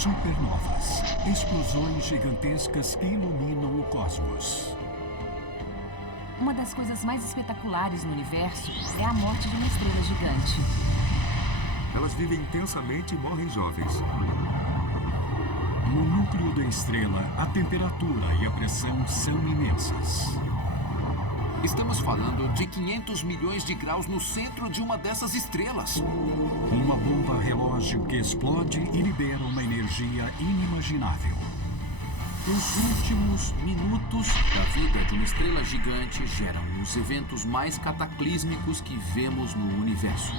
Supernovas, explosões gigantescas que iluminam o cosmos. Uma das coisas mais espetaculares no universo é a morte de uma estrela gigante. Elas vivem intensamente e morrem jovens. No núcleo da estrela, a temperatura e a pressão são imensas. Estamos falando de 500 milhões de graus no centro de uma dessas estrelas. Uma bomba relógio que explode e libera uma energia inimaginável. Os últimos minutos da vida de uma estrela gigante geram os eventos mais cataclísmicos que vemos no universo.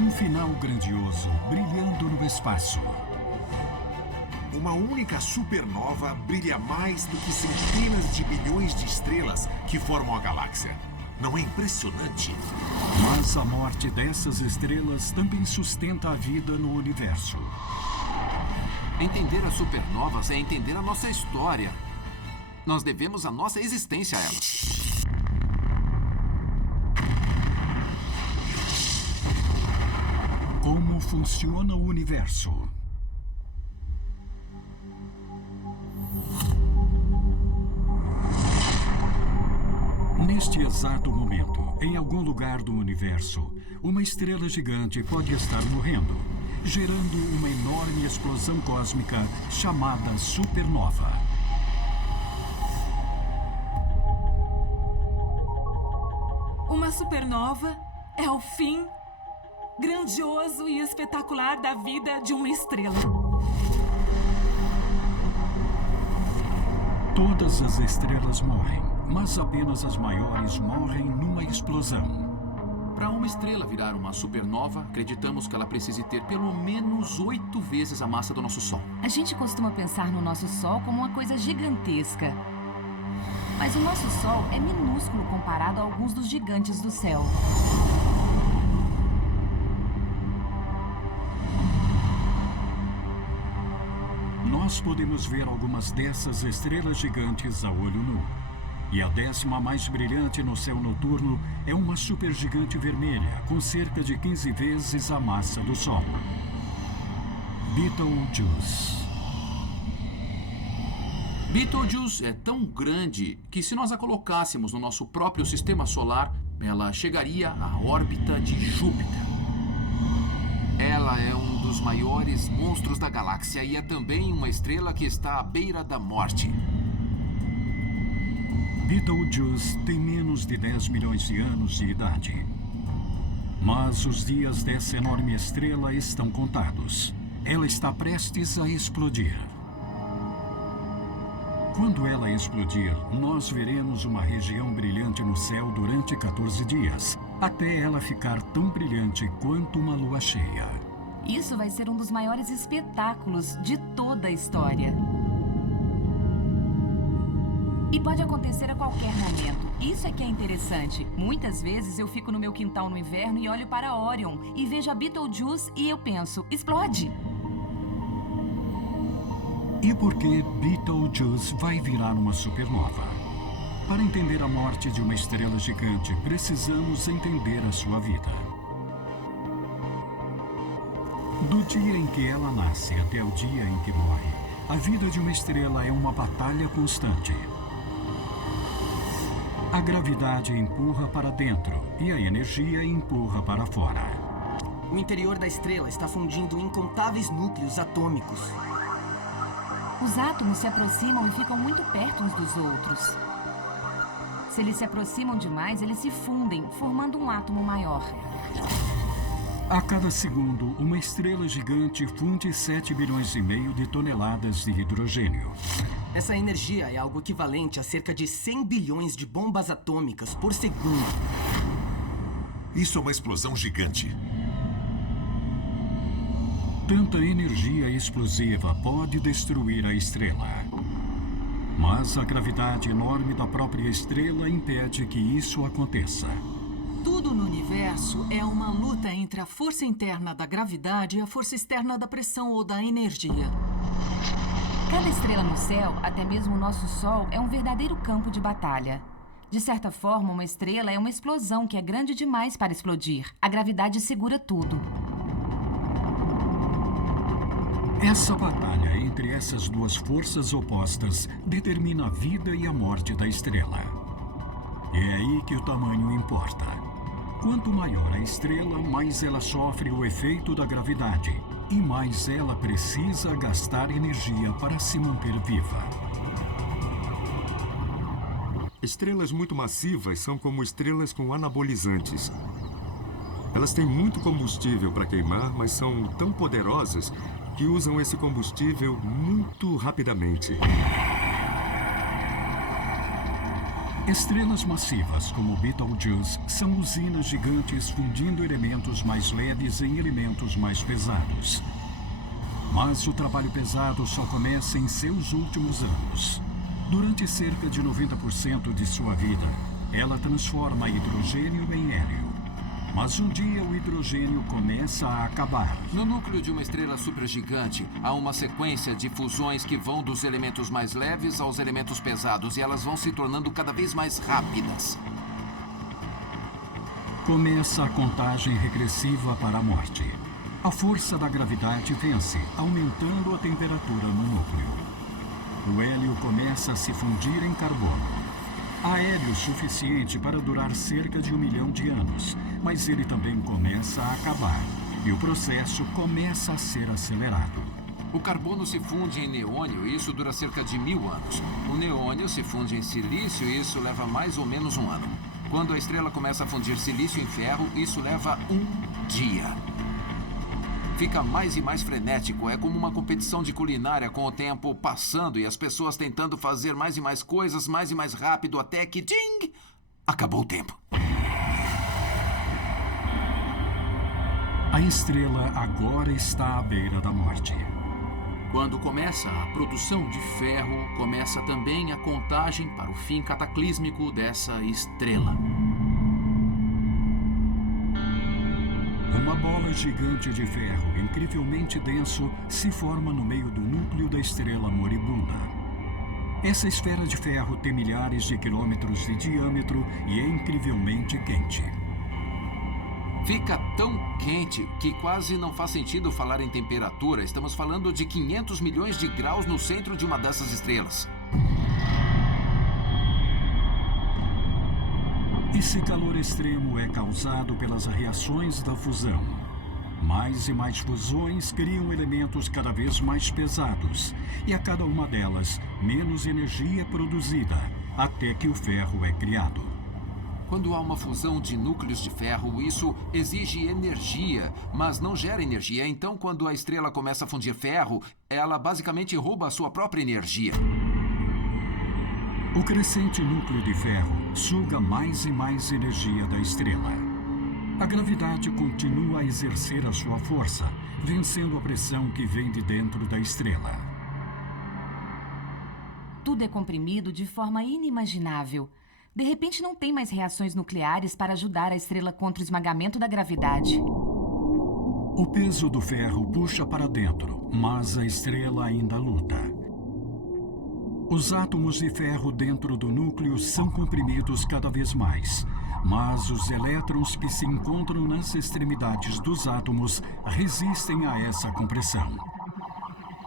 Um final grandioso, brilhando no espaço. Uma única supernova brilha mais do que centenas de bilhões de estrelas que formam a galáxia. Não é impressionante? Mas a morte dessas estrelas também sustenta a vida no universo. Entender as supernovas é entender a nossa história. Nós devemos a nossa existência a elas. Como funciona o universo? Neste exato momento, em algum lugar do universo, uma estrela gigante pode estar morrendo, gerando uma enorme explosão cósmica chamada supernova. Uma supernova é o fim grandioso e espetacular da vida de uma estrela. Todas as estrelas morrem, mas apenas as maiores morrem numa explosão. Para uma estrela virar uma supernova, acreditamos que ela precise ter pelo menos 8 vezes a massa do nosso Sol. A gente costuma pensar no nosso Sol como uma coisa gigantesca. Mas o nosso Sol é minúsculo comparado a alguns dos gigantes do céu. Nós podemos ver algumas dessas estrelas gigantes a olho nu. E a 10ª mais brilhante no céu noturno é uma supergigante vermelha, com cerca de 15 vezes a massa do Sol. Betelgeuse. Betelgeuse é tão grande que, se nós a colocássemos no nosso próprio sistema solar, ela chegaria à órbita de Júpiter. Ela é um dos maiores monstros da galáxia e é também uma estrela que está à beira da morte. Betelgeuse tem menos de 10 milhões de anos de idade. Mas os dias dessa enorme estrela estão contados. Ela está prestes a explodir. Quando ela explodir, nós veremos uma região brilhante no céu durante 14 dias, até ela ficar tão brilhante quanto uma lua cheia. Isso vai ser um dos maiores espetáculos de toda a história. E pode acontecer a qualquer momento. Isso é que é interessante. Muitas vezes eu fico no meu quintal no inverno e olho para Orion e vejo a Betelgeuse e eu penso, explode! E por que Betelgeuse vai virar uma supernova? Para entender a morte de uma estrela gigante, precisamos entender a sua vida. Do dia em que ela nasce até o dia em que morre, a vida de uma estrela é uma batalha constante. A gravidade empurra para dentro e a energia empurra para fora. O interior da estrela está fundindo incontáveis núcleos atômicos. Os átomos se aproximam e ficam muito perto uns dos outros. Se eles se aproximam demais, eles se fundem, formando um átomo maior. A cada segundo, uma estrela gigante funde 7 bilhões e meio de toneladas de hidrogênio. Essa energia é algo equivalente a cerca de 100 bilhões de bombas atômicas por segundo. Isso é uma explosão gigante. Tanta energia explosiva pode destruir a estrela. Mas a gravidade enorme da própria estrela impede que isso aconteça. Tudo no universo é uma luta entre a força interna da gravidade e a força externa da pressão ou da energia. Cada estrela no céu, até mesmo o nosso Sol, é um verdadeiro campo de batalha. De certa forma, uma estrela é uma explosão que é grande demais para explodir. A gravidade segura tudo. Essa batalha entre essas duas forças opostas determina a vida e a morte da estrela. E é aí que o tamanho importa. Quanto maior a estrela, mais ela sofre o efeito da gravidade e mais ela precisa gastar energia para se manter viva. Estrelas muito massivas são como estrelas com anabolizantes. Elas têm muito combustível para queimar, mas são tão poderosas que usam esse combustível muito rapidamente. Estrelas massivas como Betelgeuse são usinas gigantes fundindo elementos mais leves em elementos mais pesados. Mas o trabalho pesado só começa em seus últimos anos. Durante cerca de 90% de sua vida, ela transforma hidrogênio em hélio. Mas um dia o hidrogênio começa a acabar. No núcleo de uma estrela supergigante, há uma sequência de fusões que vão dos elementos mais leves aos elementos pesados e elas vão se tornando cada vez mais rápidas. Começa a contagem regressiva para a morte. A força da gravidade vence, aumentando a temperatura no núcleo. O hélio começa a se fundir em carbono. Há hélio suficiente para durar cerca de 1 milhão de anos, mas ele também começa a acabar e o processo começa a ser acelerado. O carbono se funde em neônio e isso dura cerca de 1000 anos. O neônio se funde em silício e isso leva mais ou menos 1 ano. Quando a estrela começa a fundir silício em ferro, isso leva 1 dia. Fica mais e mais frenético, é como uma competição de culinária com o tempo passando e as pessoas tentando fazer mais e mais coisas, mais e mais rápido, até que, ting, acabou o tempo. A estrela agora está à beira da morte. Quando começa a produção de ferro, começa também a contagem para o fim cataclísmico dessa estrela. Uma bola gigante de ferro, incrivelmente denso, se forma no meio do núcleo da estrela moribunda. Essa esfera de ferro tem milhares de quilômetros de diâmetro e é incrivelmente quente. Fica tão quente que quase não faz sentido falar em temperatura. Estamos falando de 500 milhões de graus no centro de uma dessas estrelas. Esse calor extremo é causado pelas reações da fusão. Mais e mais fusões criam elementos cada vez mais pesados, e a cada uma delas, menos energia é produzida, até que o ferro é criado. Quando há uma fusão de núcleos de ferro, isso exige energia, mas não gera energia. Então, quando a estrela começa a fundir ferro, ela basicamente rouba a sua própria energia. O crescente núcleo de ferro suga mais e mais energia da estrela. A gravidade continua a exercer a sua força, vencendo a pressão que vem de dentro da estrela. Tudo é comprimido de forma inimaginável. De repente não tem mais reações nucleares para ajudar a estrela contra o esmagamento da gravidade. O peso do ferro puxa para dentro, mas a estrela ainda luta. Os átomos de ferro dentro do núcleo são comprimidos cada vez mais, mas os elétrons que se encontram nas extremidades dos átomos resistem a essa compressão.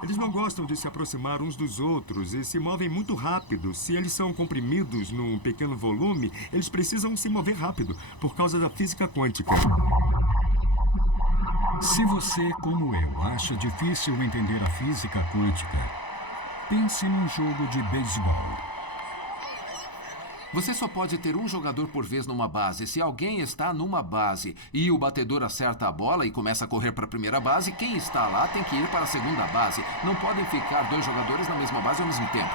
Eles não gostam de se aproximar uns dos outros e se movem muito rápido. Se eles são comprimidos num pequeno volume, eles precisam se mover rápido, por causa da física quântica. Se você, como eu, acha difícil entender a física quântica, pense num jogo de beisebol. Você só pode ter um jogador por vez numa base. Se alguém está numa base e o batedor acerta a bola e começa a correr para a primeira base, quem está lá tem que ir para a segunda base. Não podem ficar 2 jogadores na mesma base ao mesmo tempo.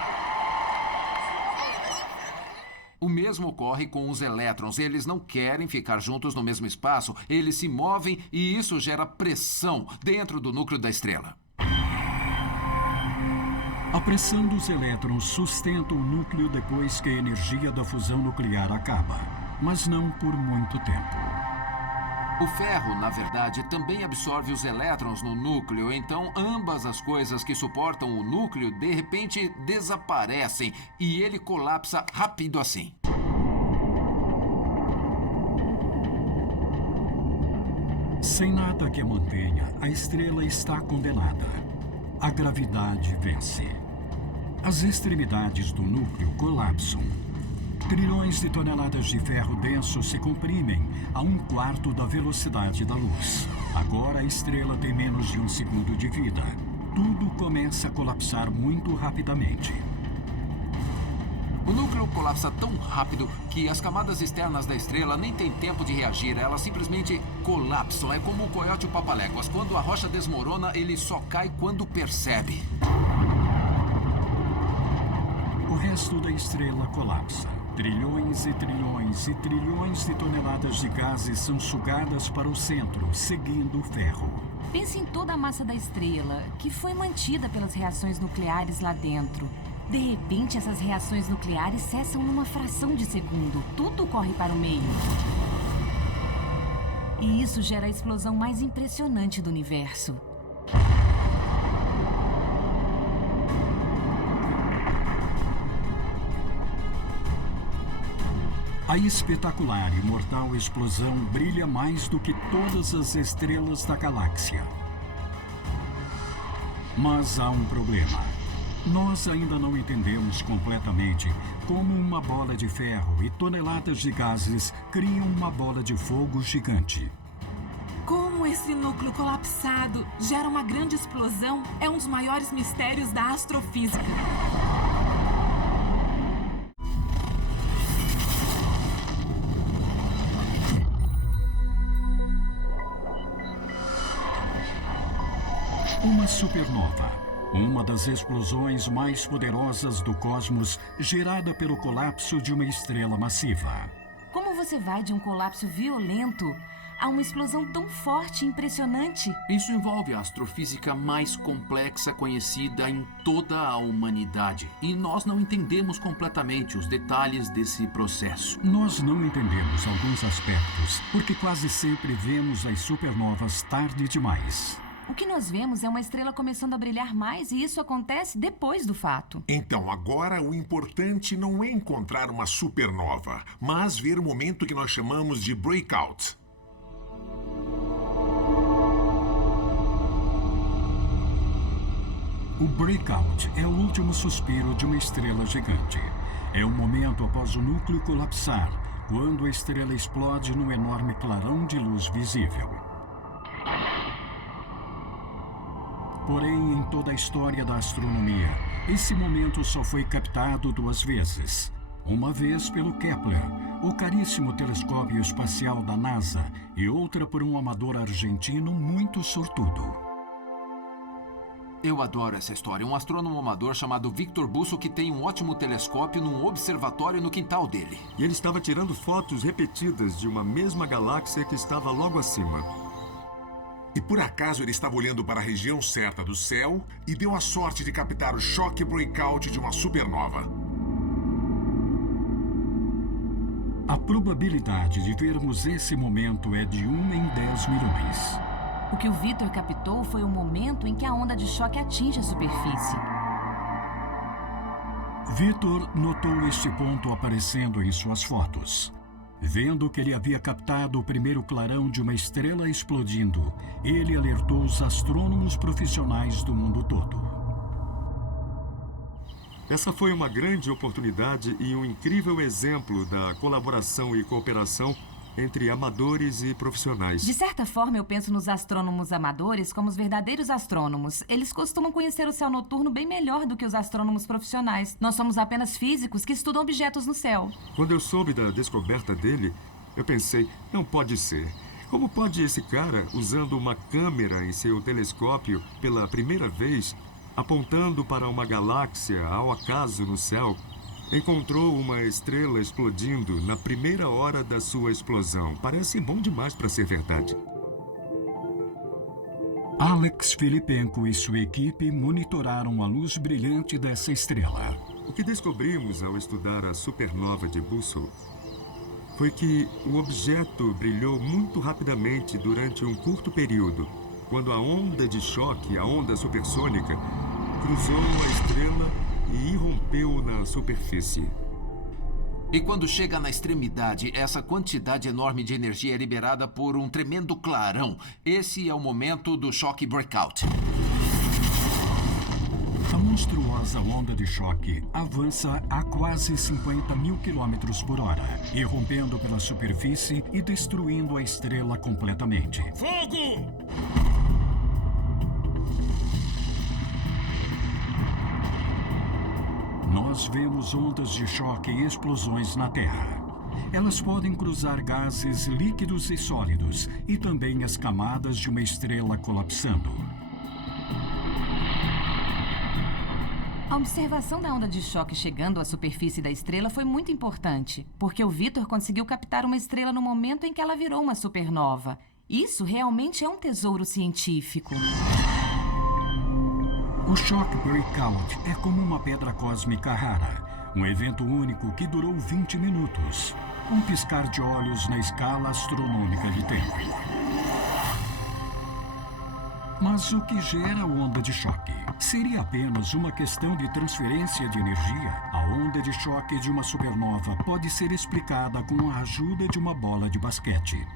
O mesmo ocorre com os elétrons. Eles não querem ficar juntos no mesmo espaço. Eles se movem e isso gera pressão dentro do núcleo da estrela. A pressão dos elétrons sustenta o núcleo depois que a energia da fusão nuclear acaba, mas não por muito tempo. O ferro, na verdade, também absorve os elétrons no núcleo, então ambas as coisas que suportam o núcleo, de repente, desaparecem e ele colapsa rápido assim. Sem nada que a mantenha, a estrela está condenada. a gravidade vence. As extremidades do núcleo colapsam. Trilhões de toneladas de ferro denso se comprimem a 1/4 da velocidade da luz. Agora a estrela tem menos de 1 segundo de vida. Tudo começa a colapsar muito rapidamente. O núcleo colapsa tão rápido que as camadas externas da estrela nem têm tempo de reagir. Elas simplesmente colapsam. É como o coiote e o papaléguas. Quando a rocha desmorona, ele só cai quando percebe. O resto da estrela colapsa. Trilhões e trilhões e trilhões de toneladas de gases são sugadas para o centro, seguindo o ferro. Pense em toda a massa da estrela, que foi mantida pelas reações nucleares lá dentro. De repente, essas reações nucleares cessam numa fração de segundo. Tudo corre para o meio. E isso gera a explosão mais impressionante do universo. A espetacular e mortal explosão brilha mais do que todas as estrelas da galáxia. Mas há um problema. Nós ainda não entendemos completamente como uma bola de ferro e toneladas de gases criam uma bola de fogo gigante. Como esse núcleo colapsado gera uma grande explosão é um dos maiores mistérios da astrofísica. Uma supernova, uma das explosões mais poderosas do cosmos, gerada pelo colapso de uma estrela massiva. Como você vai de um colapso violento a uma explosão tão forte e impressionante? Isso envolve a astrofísica mais complexa conhecida em toda a humanidade. E nós não entendemos completamente os detalhes desse processo. Nós não entendemos alguns aspectos, porque quase sempre vemos as supernovas tarde demais. O que nós vemos é uma estrela começando a brilhar mais e isso acontece depois do fato. Então, agora o importante não é encontrar uma supernova, mas ver o momento que nós chamamos de breakout. O breakout é o último suspiro de uma estrela gigante. É o momento após o núcleo colapsar, quando a estrela explode num enorme clarão de luz visível. Porém, em toda a história da astronomia, esse momento só foi captado 2 vezes. Uma vez pelo Kepler, o caríssimo telescópio espacial da NASA, e outra por um amador argentino muito sortudo. Eu adoro essa história. Um astrônomo amador chamado Victor Busso que tem um ótimo telescópio num observatório no quintal dele. E ele estava tirando fotos repetidas de uma mesma galáxia que estava logo acima. E por acaso ele estava olhando para a região certa do céu e deu a sorte de captar o choque breakout de uma supernova. A probabilidade de vermos esse momento é de 1 em 10 milhões. O que o Victor captou foi o momento em que a onda de choque atinge a superfície. Victor notou este ponto aparecendo em suas fotos. Vendo que ele havia captado o primeiro clarão de uma estrela explodindo, ele alertou os astrônomos profissionais do mundo todo. Essa foi uma grande oportunidade e um incrível exemplo da colaboração e cooperação entre amadores e profissionais. De certa forma, eu penso nos astrônomos amadores como os verdadeiros astrônomos. Eles costumam conhecer o céu noturno bem melhor do que os astrônomos profissionais. Nós somos apenas físicos que estudam objetos no céu. Quando eu soube da descoberta dele, eu pensei, não pode ser. Como pode esse cara, usando uma câmera em seu telescópio pela primeira vez, apontando para uma galáxia ao acaso no céu, encontrou uma estrela explodindo na primeira hora da sua explosão? Parece bom demais para ser verdade. Alex Filipenko e sua equipe monitoraram a luz brilhante dessa estrela. O que descobrimos ao estudar a supernova de Busso foi que o objeto brilhou muito rapidamente durante um curto período, quando a onda de choque, a onda supersônica, cruzou a estrela e irrompeu na superfície. E quando chega na extremidade, essa quantidade enorme de energia é liberada por um tremendo clarão. Esse é o momento do choque breakout. monstruosa onda de choque avança a quase 50 mil quilômetros por hora, irrompendo pela superfície e destruindo a estrela completamente. Fogo! Nós vemos ondas de choque e explosões na Terra. Elas podem cruzar gases líquidos e sólidos e também as camadas de uma estrela colapsando. A observação da onda de choque chegando à superfície da estrela foi muito importante, porque o Victor conseguiu captar uma estrela no momento em que ela virou uma supernova. Isso realmente é um tesouro científico. O Shock Breakout é como uma pedra cósmica rara, um evento único que durou 20 minutos. Um piscar de olhos na escala astronômica de tempo. Mas o que gera a onda de choque? Seria apenas uma questão de transferência de energia? A onda de choque de uma supernova pode ser explicada com a ajuda de uma bola de basquete.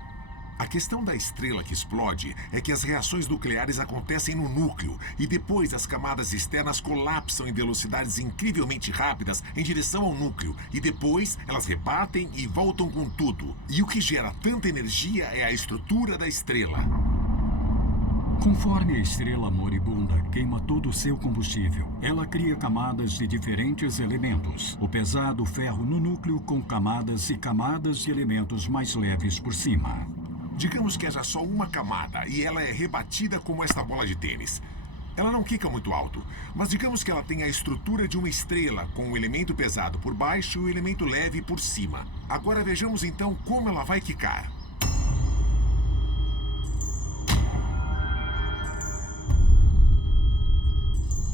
A questão da estrela que explode é que as reações nucleares acontecem no núcleo e depois as camadas externas colapsam em velocidades incrivelmente rápidas em direção ao núcleo e depois elas rebatem e voltam com tudo. E o que gera tanta energia é a estrutura da estrela. Conforme a estrela moribunda queima todo o seu combustível, ela cria camadas de diferentes elementos. O pesado ferro no núcleo com camadas e camadas de elementos mais leves por cima. Digamos que haja só uma camada e ela é rebatida como esta bola de tênis. Ela não quica muito alto, mas digamos que ela tem a estrutura de uma estrela, com o elemento pesado por baixo e o elemento leve por cima. Agora vejamos então como ela vai quicar.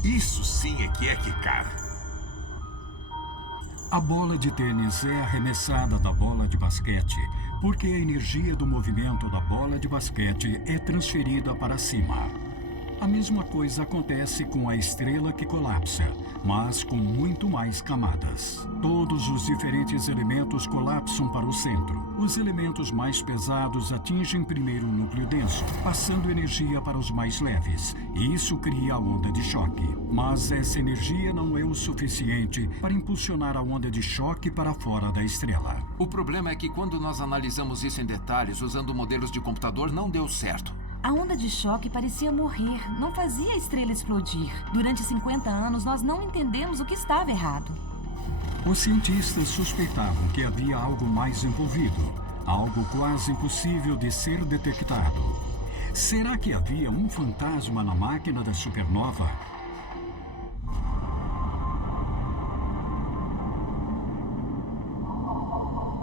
Isso sim é que é quicar. A bola de tênis é arremessada da bola de basquete, porque a energia do movimento da bola de basquete é transferida para cima. A mesma coisa acontece com a estrela que colapsa, mas com muito mais camadas. Todos os diferentes elementos colapsam para o centro. Os elementos mais pesados atingem primeiro o núcleo denso, passando energia para os mais leves, e isso cria a onda de choque. Mas essa energia não é o suficiente para impulsionar a onda de choque para fora da estrela. O problema é que quando nós analisamos isso em detalhes, usando modelos de computador, não deu certo. A onda de choque parecia morrer, não fazia a estrela explodir. Durante 50 anos, nós não entendemos o que estava errado. Os cientistas suspeitavam que havia algo mais envolvido, algo quase impossível de ser detectado. Será que havia um fantasma na máquina da supernova?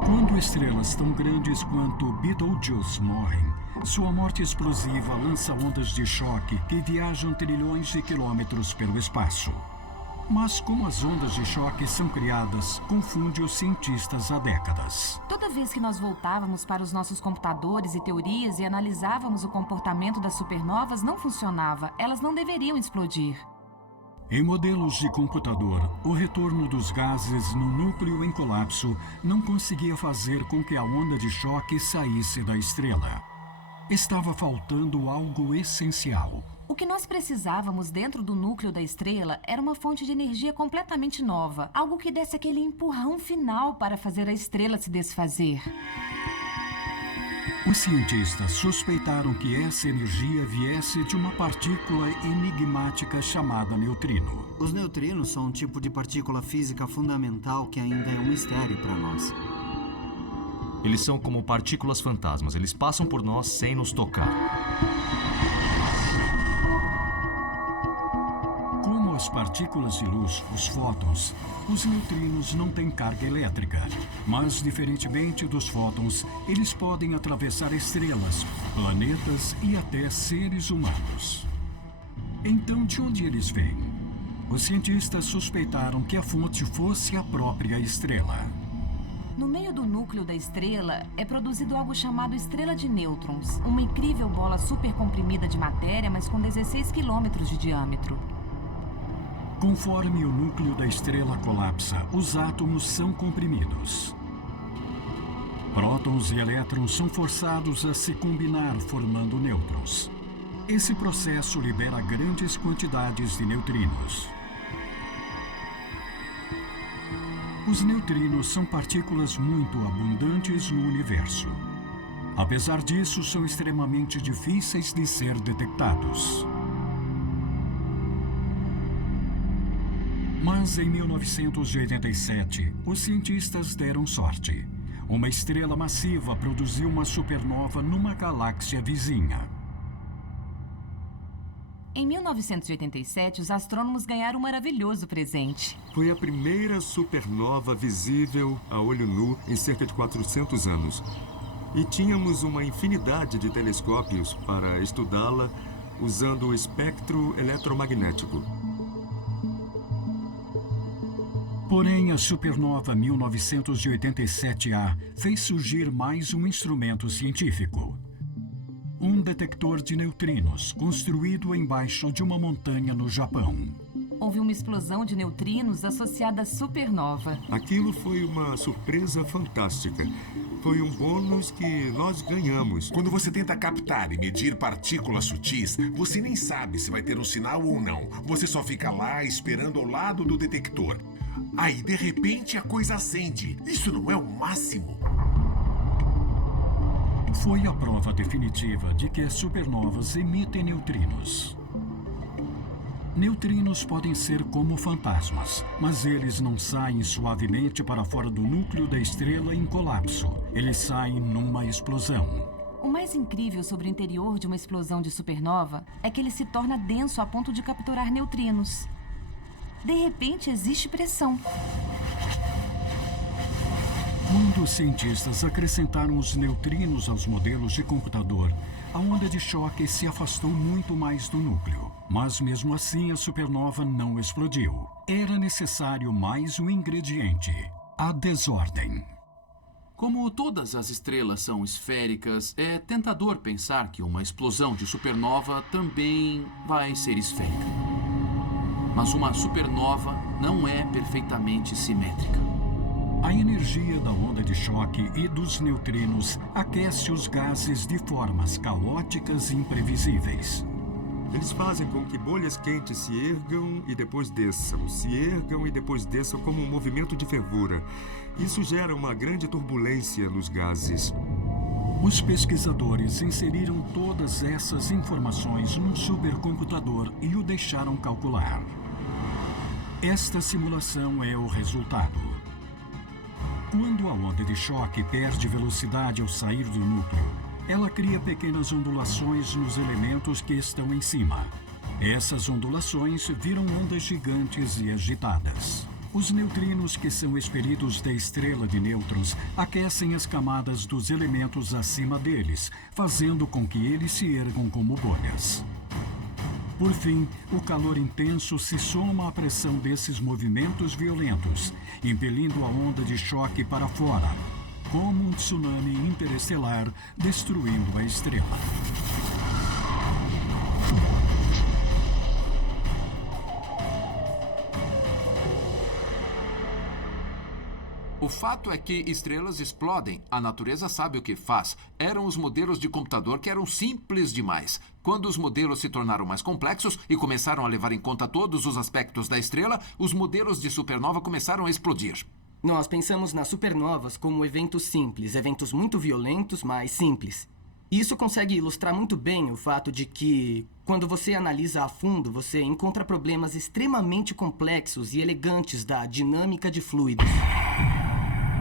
Quando estrelas tão grandes quanto Betelgeuse morrem, sua morte explosiva lança ondas de choque que viajam trilhões de quilômetros pelo espaço. Mas como as ondas de choque são criadas, confunde os cientistas há décadas. Toda vez que nós voltávamos para os nossos computadores e teorias e analisávamos o comportamento das supernovas, não funcionava. Elas não deveriam explodir. Em modelos de computador, o retorno dos gases no núcleo em colapso não conseguia fazer com que a onda de choque saísse da estrela. Estava faltando algo essencial. O que nós precisávamos dentro do núcleo da estrela era uma fonte de energia completamente nova. Algo que desse aquele empurrão final para fazer a estrela se desfazer. Os cientistas suspeitaram que essa energia viesse de uma partícula enigmática chamada neutrino. Os neutrinos são um tipo de partícula física fundamental que ainda é um mistério para nós. Eles são como partículas fantasmas. Eles passam por nós sem nos tocar. Como as partículas de luz, os fótons, os neutrinos não têm carga elétrica. Mas, diferentemente dos fótons, eles podem atravessar estrelas, planetas e até seres humanos. Então, de onde eles vêm? Os cientistas suspeitaram que a fonte fosse a própria estrela. No meio do núcleo da estrela é produzido algo chamado estrela de nêutrons, uma incrível bola supercomprimida de matéria, mas com 16 quilômetros de diâmetro. Conforme o núcleo da estrela colapsa, os átomos são comprimidos. Prótons e elétrons são forçados a se combinar, formando nêutrons. Esse processo libera grandes quantidades de neutrinos. Os neutrinos são partículas muito abundantes no universo. Apesar disso, são extremamente difíceis de ser detectados. Mas em 1987, os cientistas deram sorte. Uma estrela massiva produziu uma supernova numa galáxia vizinha. Em 1987, os astrônomos ganharam um maravilhoso presente. Foi a primeira supernova visível a olho nu em cerca de 400 anos. E tínhamos uma infinidade de telescópios para estudá-la usando o espectro eletromagnético. Porém, a supernova 1987A fez surgir mais um instrumento científico. Um detector de neutrinos, construído embaixo de uma montanha no Japão. Houve uma explosão de neutrinos associada à supernova. Aquilo foi uma surpresa fantástica. Foi um bônus que nós ganhamos. Quando você tenta captar e medir partículas sutis, você nem sabe se vai ter um sinal ou não. Você só fica lá esperando ao lado do detector. Aí, de repente, a coisa acende. Isso não é o máximo? Foi a prova definitiva de que as supernovas emitem neutrinos. Neutrinos podem ser como fantasmas, mas eles não saem suavemente para fora do núcleo da estrela em colapso. Eles saem numa explosão. O mais incrível sobre o interior de uma explosão de supernova é que ele se torna denso a ponto de capturar neutrinos. De repente, existe pressão. Quando os cientistas acrescentaram os neutrinos aos modelos de computador, a onda de choque se afastou muito mais do núcleo. Mas mesmo assim, a supernova não explodiu. Era necessário mais um ingrediente: a desordem. Como todas as estrelas são esféricas, é tentador pensar que uma explosão de supernova também vai ser esférica. Mas uma supernova não é perfeitamente simétrica. A energia da onda de choque e dos neutrinos aquece os gases de formas caóticas e imprevisíveis. Eles fazem com que bolhas quentes se ergam e depois desçam, como um movimento de fervura. Isso gera uma grande turbulência nos gases. Os pesquisadores inseriram todas essas informações num supercomputador e o deixaram calcular. Esta simulação é o resultado. Quando a onda de choque perde velocidade ao sair do núcleo, ela cria pequenas ondulações nos elementos que estão em cima. Essas ondulações viram ondas gigantes e agitadas. Os neutrinos que são expelidos da estrela de nêutrons aquecem as camadas dos elementos acima deles, fazendo com que eles se ergam como bolhas. Por fim, o calor intenso se soma à pressão desses movimentos violentos, impelindo a onda de choque para fora, como um tsunami interestelar destruindo a estrela. O fato é que estrelas explodem. A natureza sabe o que faz. Eram os modelos de computador que eram simples demais. Quando os modelos se tornaram mais complexos e começaram a levar em conta todos os aspectos da estrela, os modelos de supernova começaram a explodir. Nós pensamos nas supernovas como eventos simples, eventos muito violentos, mas simples. Isso consegue ilustrar muito bem o fato de que, quando você analisa a fundo, você encontra problemas extremamente complexos e elegantes da dinâmica de fluidos.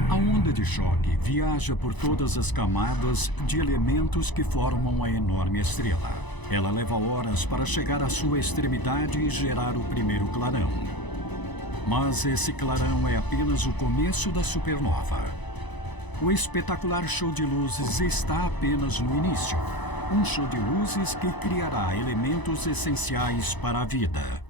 A onda de choque viaja por todas as camadas de elementos que formam a enorme estrela. Ela leva horas para chegar à sua extremidade e gerar o primeiro clarão. Mas esse clarão é apenas o começo da supernova. O espetacular show de luzes está apenas no início. Um show de luzes que criará elementos essenciais para a vida.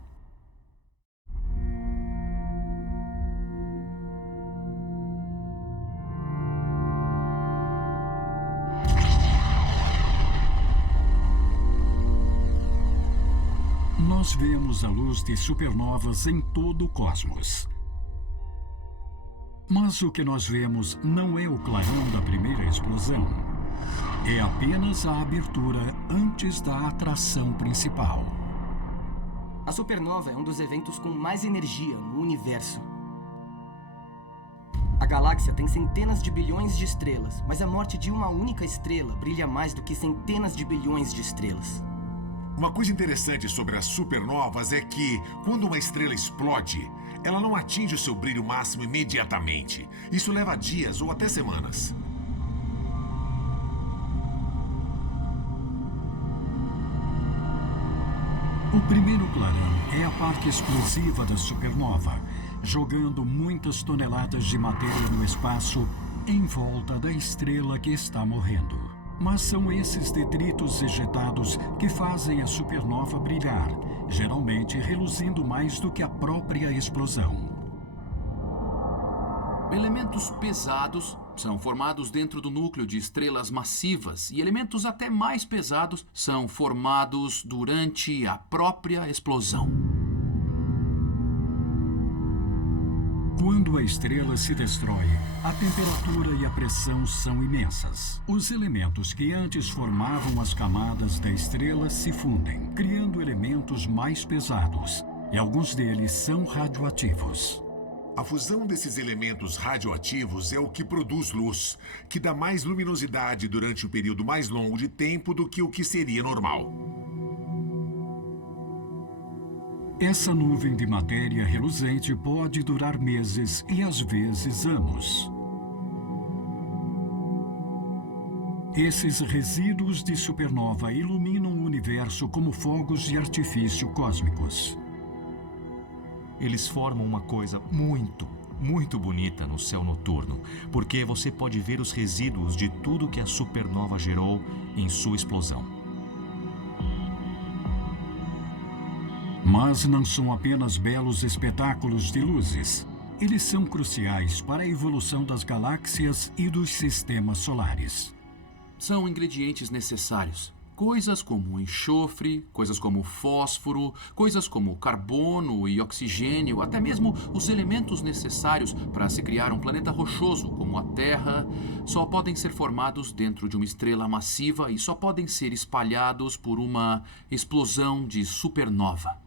Nós vemos a luz de supernovas em todo o cosmos. Mas o que nós vemos não é o clarão da primeira explosão. É apenas a abertura antes da atração principal. A supernova é um dos eventos com mais energia no universo. A galáxia tem centenas de bilhões de estrelas, mas a morte de uma única estrela brilha mais do que centenas de bilhões de estrelas. Uma coisa interessante sobre as supernovas é que, quando uma estrela explode, ela não atinge o seu brilho máximo imediatamente. Isso leva dias ou até semanas. O primeiro clarão é a parte explosiva da supernova, jogando muitas toneladas de matéria no espaço em volta da estrela que está morrendo. Mas são esses detritos ejetados que fazem a supernova brilhar, geralmente reluzindo mais do que a própria explosão. Elementos pesados são formados dentro do núcleo de estrelas massivas e elementos até mais pesados são formados durante a própria explosão. Quando a estrela se destrói, a temperatura e a pressão são imensas. Os elementos que antes formavam as camadas da estrela se fundem, criando elementos mais pesados, e alguns deles são radioativos. A fusão desses elementos radioativos é o que produz luz, que dá mais luminosidade durante um período mais longo de tempo do que o que seria normal. Essa nuvem de matéria reluzente pode durar meses e às vezes anos. Esses resíduos de supernova iluminam o universo como fogos de artifício cósmicos. Eles formam uma coisa muito bonita no céu noturno, porque você pode ver os resíduos de tudo que a supernova gerou em sua explosão. Mas não são apenas belos espetáculos de luzes. Eles são cruciais para a evolução das galáxias e dos sistemas solares. São ingredientes necessários. Coisas como enxofre, coisas como fósforo, coisas como carbono e oxigênio, até mesmo os elementos necessários para se criar um planeta rochoso, como a Terra, só podem ser formados dentro de uma estrela massiva e só podem ser espalhados por uma explosão de supernova.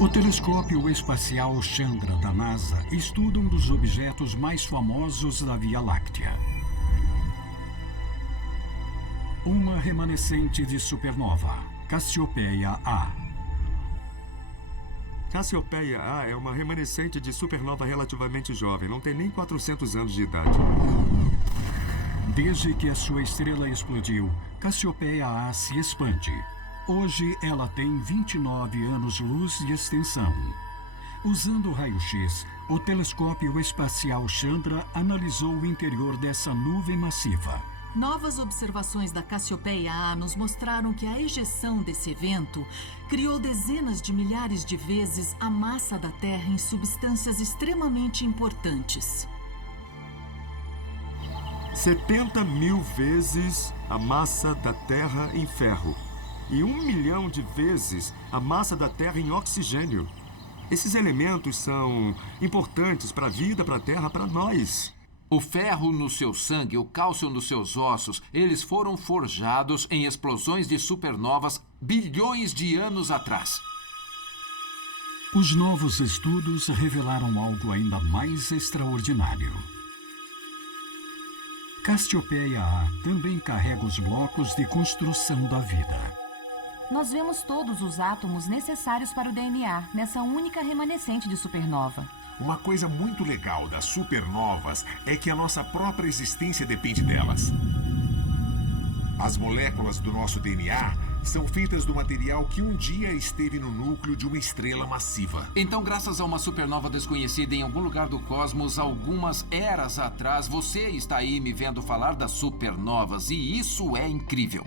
O telescópio espacial Chandra da NASA estuda um dos objetos mais famosos da Via Láctea. Uma remanescente de supernova, Cassiopeia A. Cassiopeia A é uma remanescente de supernova relativamente jovem, não tem nem 400 anos de idade. Desde que a sua estrela explodiu, Cassiopeia A se expande. Hoje ela tem 29 anos-luz de extensão. Usando o raio-x, o telescópio espacial Chandra analisou o interior dessa nuvem massiva. Novas observações da Cassiopeia A nos mostraram que a ejeção desse evento criou dezenas de milhares de vezes a massa da Terra em substâncias extremamente importantes. 70 mil vezes a massa da Terra em ferro. E 1 milhão de vezes a massa da Terra em oxigênio. Esses elementos são importantes para a vida, para a Terra, para nós. O ferro no seu sangue, o cálcio nos seus ossos, eles foram forjados em explosões de supernovas bilhões de anos atrás. Os novos estudos revelaram algo ainda mais extraordinário. Cassiopeia A também carrega os blocos de construção da vida. Nós vemos todos os átomos necessários para o DNA nessa única remanescente de supernova. Uma coisa muito legal das supernovas é que a nossa própria existência depende delas. As moléculas do nosso DNA são feitas do material que um dia esteve no núcleo de uma estrela massiva. Então, graças a uma supernova desconhecida em algum lugar do cosmos, algumas eras atrás, você está aí me vendo falar das supernovas, e isso é incrível.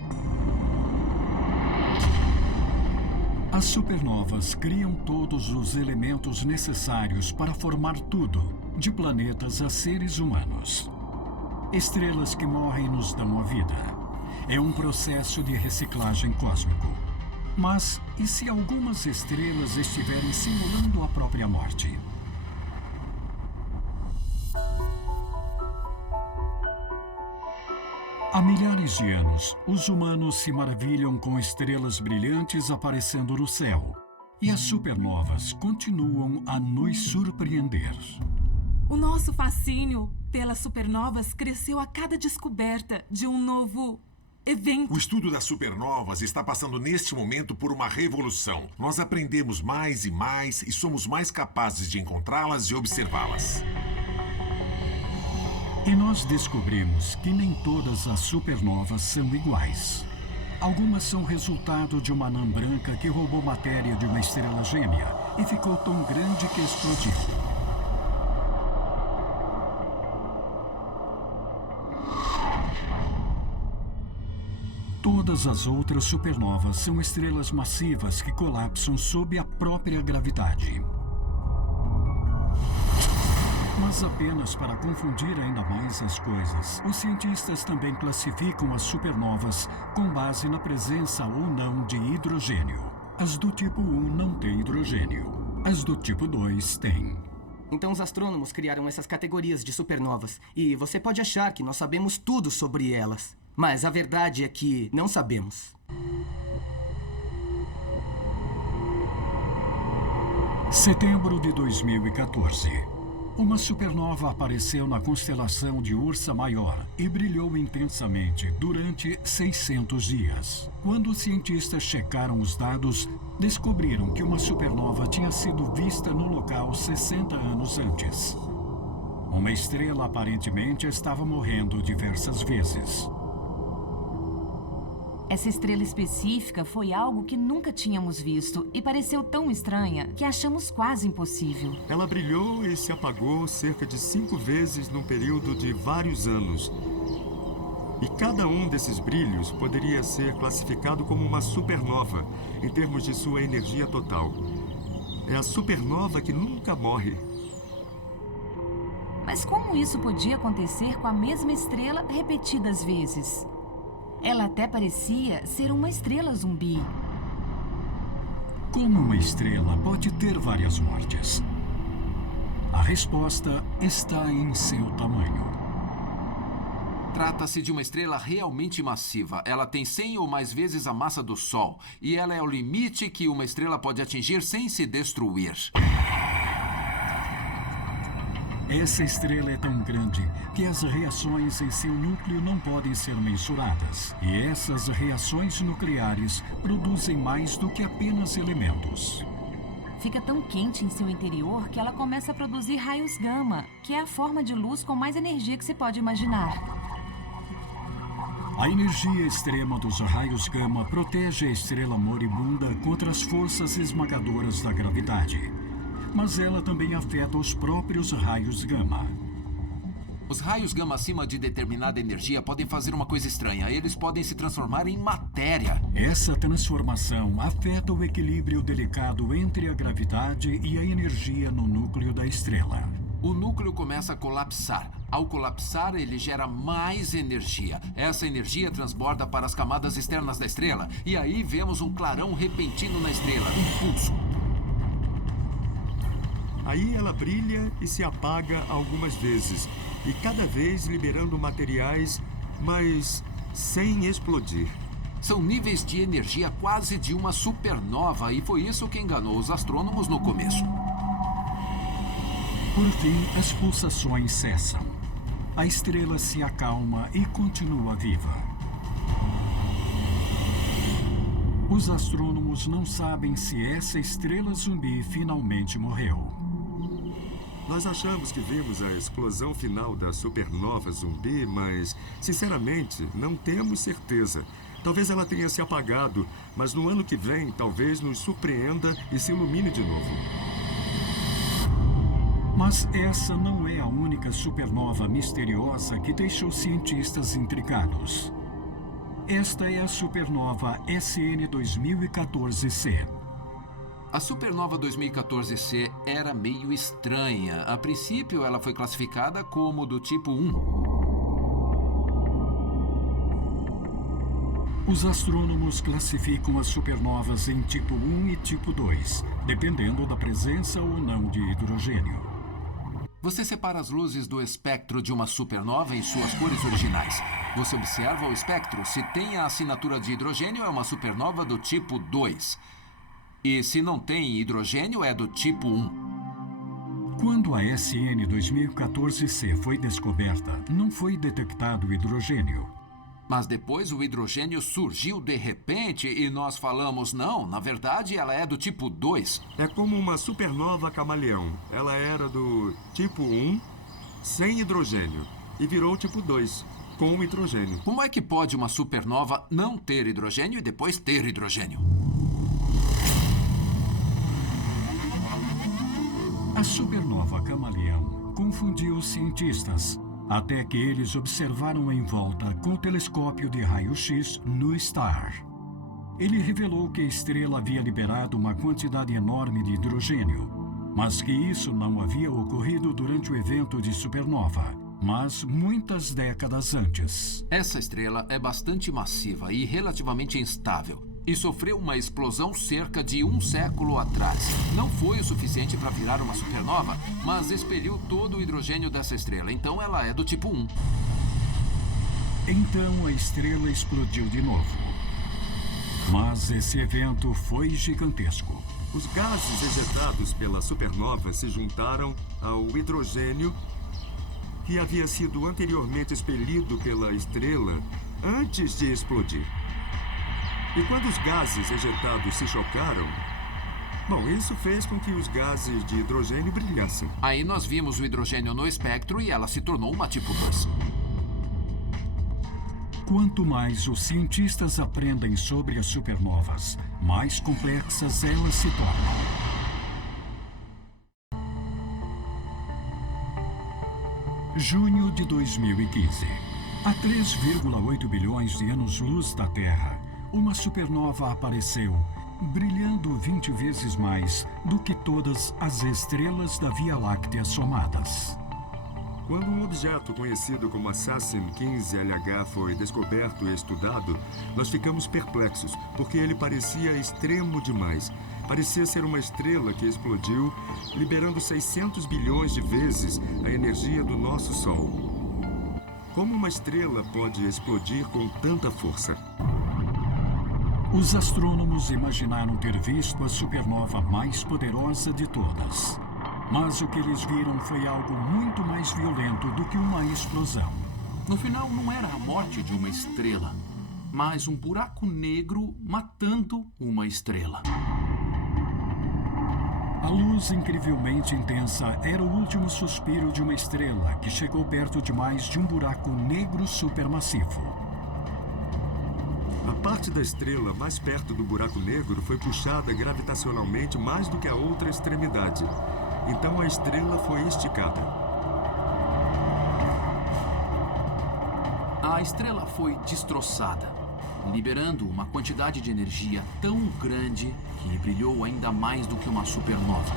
As supernovas criam todos os elementos necessários para formar tudo, de planetas a seres humanos. Estrelas que morrem nos dão a vida. É um processo de reciclagem cósmico. Mas e se algumas estrelas estiverem simulando a própria morte? Há milhares de anos, os humanos se maravilham com estrelas brilhantes aparecendo no céu. E as supernovas continuam a nos surpreender. O nosso fascínio pelas supernovas cresceu a cada descoberta de um novo evento. O estudo das supernovas está passando neste momento por uma revolução. Nós aprendemos mais e mais e somos mais capazes de encontrá-las e observá-las. E nós descobrimos que nem todas as supernovas são iguais. Algumas são resultado de uma anã branca que roubou matéria de uma estrela gêmea e ficou tão grande que explodiu. Todas as outras supernovas são estrelas massivas que colapsam sob a própria gravidade. Mas apenas para confundir ainda mais as coisas, os cientistas também classificam as supernovas com base na presença ou não de hidrogênio. As do tipo 1 não têm hidrogênio. As do tipo 2 têm. Então os astrônomos criaram essas categorias de supernovas. E você pode achar que nós sabemos tudo sobre elas. Mas a verdade é que não sabemos. Setembro de 2014. Uma supernova apareceu na constelação de Ursa Maior e brilhou intensamente durante 600 dias. Quando os cientistas checaram os dados, descobriram que uma supernova tinha sido vista no local 60 anos antes. Uma estrela aparentemente estava morrendo diversas vezes. Essa estrela específica foi algo que nunca tínhamos visto e pareceu tão estranha que achamos quase impossível. Ela brilhou e se apagou cerca de 5 vezes num período de vários anos. E cada um desses brilhos poderia ser classificado como uma supernova, em termos de sua energia total. É a supernova que nunca morre. Mas como isso podia acontecer com a mesma estrela repetidas vezes? Ela até parecia ser uma estrela zumbi. Como uma estrela pode ter várias mortes? A resposta está em seu tamanho. Trata-se de uma estrela realmente massiva. Ela tem 100 ou mais vezes a massa do Sol. E ela é o limite que uma estrela pode atingir sem se destruir. Essa estrela é tão grande que as reações em seu núcleo não podem ser mensuradas. E essas reações nucleares produzem mais do que apenas elementos. Fica tão quente em seu interior que ela começa a produzir raios gama, que é a forma de luz com mais energia que se pode imaginar. A energia extrema dos raios gama protege a estrela moribunda contra as forças esmagadoras da gravidade. Mas ela também afeta os próprios raios gama. Os raios gama acima de determinada energia podem fazer uma coisa estranha. Eles podem se transformar em matéria. Essa transformação afeta o equilíbrio delicado entre a gravidade e a energia no núcleo da estrela. O núcleo começa a colapsar. Ao colapsar, ele gera mais energia. Essa energia transborda para as camadas externas da estrela. E aí vemos um clarão repentino na estrela, um pulso. Aí ela brilha e se apaga algumas vezes, e cada vez liberando materiais, mas sem explodir. São níveis de energia quase de uma supernova, e foi isso que enganou os astrônomos no começo. Por fim, as pulsações cessam. A estrela se acalma e continua viva. Os astrônomos não sabem se essa estrela zumbi finalmente morreu. Nós achamos que vimos a explosão final da supernova zumbi, mas, sinceramente, não temos certeza. Talvez ela tenha se apagado, mas no ano que vem, talvez nos surpreenda e se ilumine de novo. Mas essa não é a única supernova misteriosa que deixou cientistas intrigados. Esta é a supernova SN 2014C. A supernova 2014C era meio estranha. A princípio, ela foi classificada como do tipo 1. Os astrônomos classificam as supernovas em tipo 1 e tipo 2, dependendo da presença ou não de hidrogênio. Você separa as luzes do espectro de uma supernova em suas cores originais. Você observa o espectro. Se tem a assinatura de hidrogênio, é uma supernova do tipo 2. E se não tem hidrogênio, é do tipo 1. Quando a SN 2014C foi descoberta, não foi detectado hidrogênio. Mas depois o hidrogênio surgiu de repente e nós falamos, não, na verdade ela é do tipo 2. É como uma supernova camaleão. Ela era do tipo 1, sem hidrogênio, e virou tipo 2, com hidrogênio. Como é que pode uma supernova não ter hidrogênio e depois ter hidrogênio? A supernova camaleão confundiu os cientistas, até que eles observaram em volta com o telescópio de raio-x no STAR. Ele revelou que a estrela havia liberado uma quantidade enorme de hidrogênio, mas que isso não havia ocorrido durante o evento de supernova, mas muitas décadas antes. Essa estrela é bastante massiva e relativamente instável. E sofreu uma explosão cerca de 1 século atrás. Não foi o suficiente para virar uma supernova, mas expeliu todo o hidrogênio dessa estrela. Então ela é do tipo 1. Então a estrela explodiu de novo. Mas esse evento foi gigantesco. Os gases ejetados pela supernova se juntaram ao hidrogênio que havia sido anteriormente expelido pela estrela antes de explodir. E quando os gases ejetados se chocaram, bom, isso fez com que os gases de hidrogênio brilhassem. Aí nós vimos o hidrogênio no espectro e ela se tornou uma tipo 2. Quanto mais os cientistas aprendem sobre as supernovas, mais complexas elas se tornam. Junho de 2015. A 3,8 bilhões de anos-luz da Terra, uma supernova apareceu, brilhando 20 vezes mais do que todas as estrelas da Via Láctea somadas. Quando um objeto conhecido como Assassin 15LH foi descoberto e estudado, nós ficamos perplexos, porque ele parecia extremo demais. Parecia ser uma estrela que explodiu, liberando 600 bilhões de vezes a energia do nosso Sol. Como uma estrela pode explodir com tanta força? Os astrônomos imaginaram ter visto a supernova mais poderosa de todas. Mas o que eles viram foi algo muito mais violento do que uma explosão. No final, não era a morte de uma estrela, mas um buraco negro matando uma estrela. A luz incrivelmente intensa era o último suspiro de uma estrela que chegou perto demais de um buraco negro supermassivo. A parte da estrela mais perto do buraco negro foi puxada gravitacionalmente mais do que a outra extremidade. Então a estrela foi esticada. A estrela foi destroçada, liberando uma quantidade de energia tão grande que brilhou ainda mais do que uma supernova.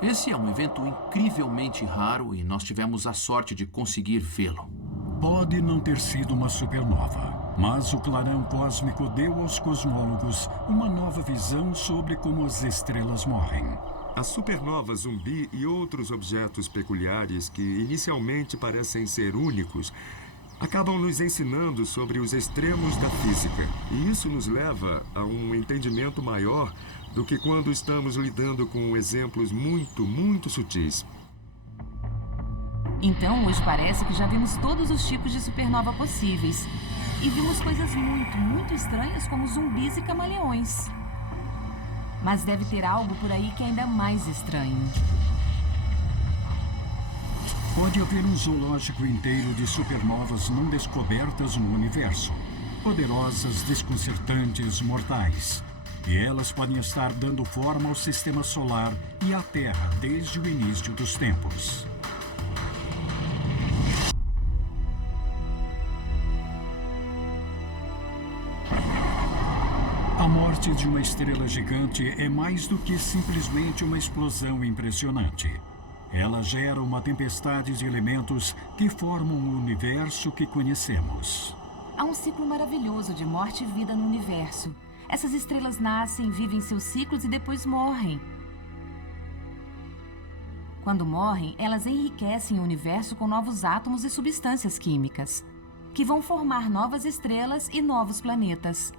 Esse é um evento incrivelmente raro e nós tivemos a sorte de conseguir vê-lo. Pode não ter sido uma supernova, mas o clarão cósmico deu aos cosmólogos uma nova visão sobre como as estrelas morrem. A supernova zumbi e outros objetos peculiares que inicialmente parecem ser únicos acabam nos ensinando sobre os extremos da física. E isso nos leva a um entendimento maior do que quando estamos lidando com exemplos muito sutis. Então, hoje parece que já vimos todos os tipos de supernova possíveis. E vimos coisas muito estranhas como zumbis e camaleões. Mas deve ter algo por aí que é ainda mais estranho. Pode haver um zoológico inteiro de supernovas não descobertas no universo. Poderosas, desconcertantes, mortais. E elas podem estar dando forma ao sistema solar e à Terra desde o início dos tempos. A morte de uma estrela gigante é mais do que simplesmente uma explosão impressionante. Ela gera uma tempestade de elementos que formam o universo que conhecemos. Há um ciclo maravilhoso de morte e vida no universo. Essas estrelas nascem, vivem seus ciclos e depois morrem. Quando morrem, elas enriquecem o universo com novos átomos e substâncias químicas. que vão formar novas estrelas e novos planetas.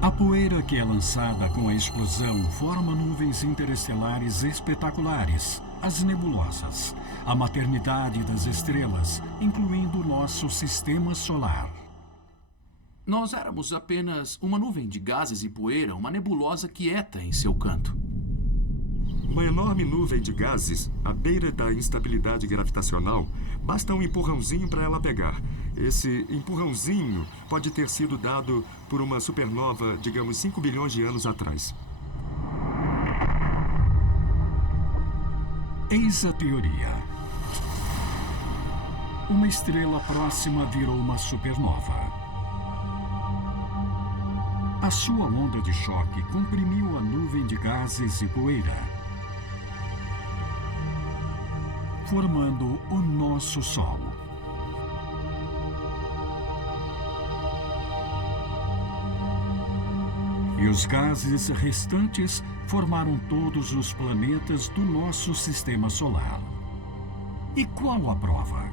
A poeira que é lançada com a explosão forma nuvens interestelares espetaculares, as nebulosas, a maternidade das estrelas, incluindo o nosso sistema solar. Nós éramos apenas uma nuvem de gases e poeira, uma nebulosa quieta em seu canto. Uma enorme nuvem de gases, à beira da instabilidade gravitacional, basta um empurrãozinho para ela pegar. Esse empurrãozinho pode ter sido dado por uma supernova, digamos, 5 bilhões de anos atrás. Eis a teoria. Uma estrela próxima virou uma supernova. A sua onda de choque comprimiu a nuvem de gases e poeira, formando o nosso Sol. E os gases restantes formaram todos os planetas do nosso sistema solar. E qual a prova?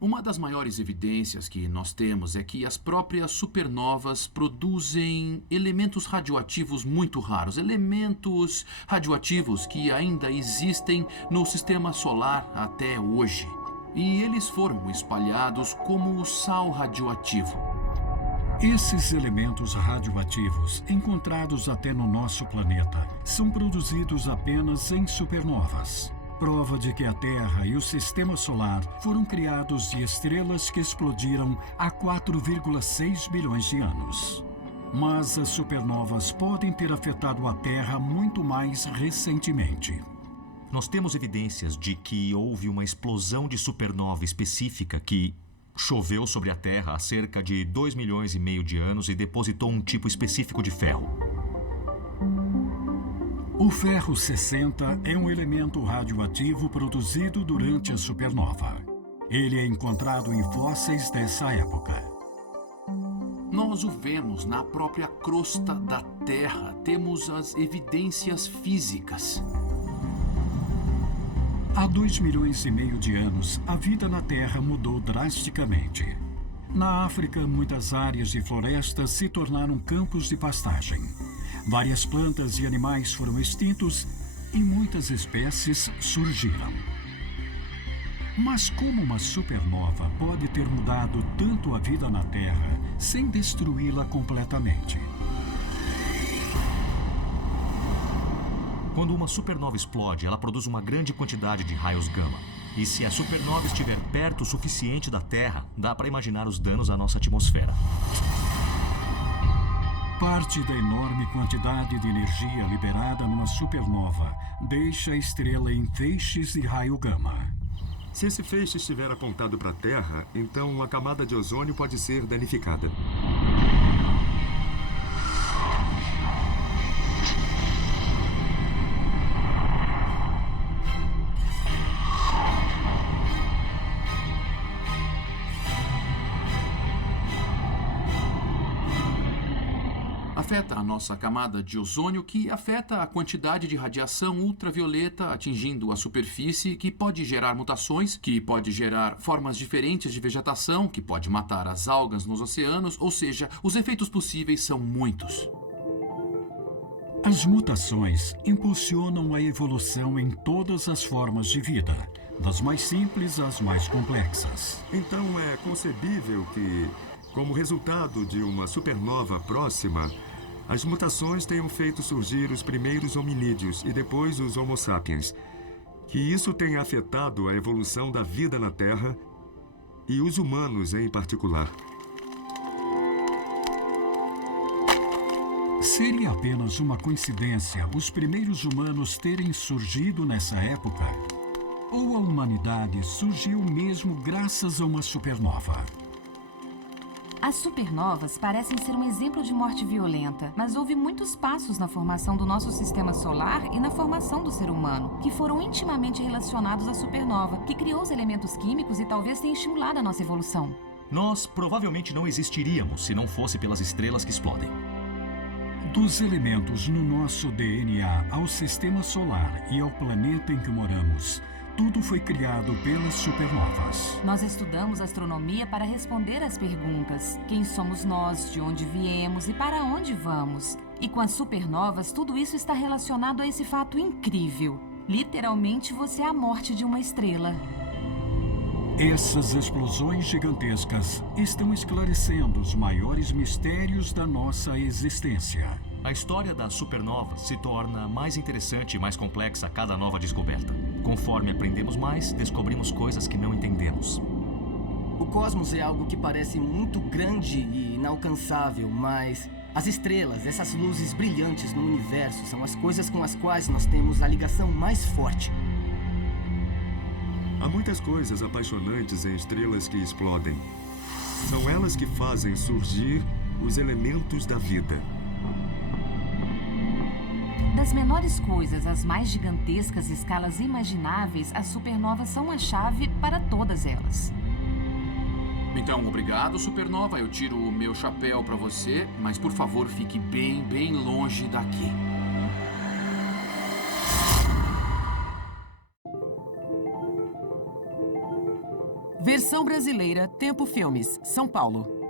Uma das maiores evidências que nós temos é que as próprias supernovas produzem elementos radioativos muito raros, elementos radioativos que ainda existem no sistema solar até hoje. E eles foram espalhados como o sal radioativo. Esses elementos radioativos, encontrados até no nosso planeta, são produzidos apenas em supernovas. Prova de que a Terra e o Sistema Solar foram criados de estrelas que explodiram há 4,6 bilhões de anos. Mas as supernovas podem ter afetado a Terra muito mais recentemente. Nós temos evidências de que houve uma explosão de supernova específica que choveu sobre a Terra há cerca de 2,5 milhões de anos e depositou um tipo específico de ferro. O ferro 60 é um elemento radioativo produzido durante a supernova. Ele é encontrado em fósseis dessa época. Nós o vemos na própria crosta da Terra. Temos as evidências físicas. Há 2,5 milhões de anos, a vida na Terra mudou drasticamente. Na África, muitas áreas de florestas se tornaram campos de pastagem. Várias plantas e animais foram extintos e muitas espécies surgiram. Mas como uma supernova pode ter mudado tanto a vida na Terra sem destruí-la completamente? Quando uma supernova explode, ela produz uma grande quantidade de raios gama. E se a supernova estiver perto o suficiente da Terra, dá para imaginar os danos à nossa atmosfera. Parte da enorme quantidade de energia liberada numa supernova deixa a estrela em feixes de raio gama. Se esse feixe estiver apontado para a Terra, então a camada de ozônio pode ser danificada. Afeta a nossa camada de ozônio, que afeta a quantidade de radiação ultravioleta atingindo a superfície, que pode gerar mutações, que pode gerar formas diferentes de vegetação, que pode matar as algas nos oceanos, ou seja, os efeitos possíveis são muitos. As mutações impulsionam a evolução em todas as formas de vida, das mais simples às mais complexas. Então é concebível que, como resultado de uma supernova próxima, as mutações tenham feito surgir os primeiros hominídeos e depois os Homo sapiens. Que isso tenha afetado a evolução da vida na Terra e os humanos em particular. Seria apenas uma coincidência os primeiros humanos terem surgido nessa época? Ou a humanidade surgiu mesmo graças a uma supernova? As supernovas parecem ser um exemplo de morte violenta, mas houve muitos passos na formação do nosso sistema solar e na formação do ser humano, que foram intimamente relacionados à supernova, que criou os elementos químicos e talvez tenha estimulado a nossa evolução. Nós provavelmente não existiríamos se não fosse pelas estrelas que explodem. Dos elementos no nosso DNA ao sistema solar e ao planeta em que moramos, Tudo foi criado pelas supernovas. Nós estudamos astronomia para responder às perguntas: quem somos nós, de onde viemos e para onde vamos? E com as supernovas, tudo isso está relacionado a esse fato incrível. Literalmente, você é a morte de uma estrela. Essas explosões gigantescas estão esclarecendo os maiores mistérios da nossa existência. A história das supernovas se torna mais interessante e mais complexa a cada nova descoberta. Conforme aprendemos mais, descobrimos coisas que não entendemos. O cosmos é algo que parece muito grande e inalcançável, mas as estrelas, essas luzes brilhantes no universo, são as coisas com as quais nós temos a ligação mais forte. Há muitas coisas apaixonantes em estrelas que explodem. São elas que fazem surgir os elementos da vida. Das menores coisas às mais gigantescas escalas imagináveis, as supernovas são a chave para todas elas. Então, obrigado, supernova. Eu tiro o meu chapéu para você, mas por favor, fique bem, bem longe daqui. Versão brasileira, Tempo Filmes, São Paulo.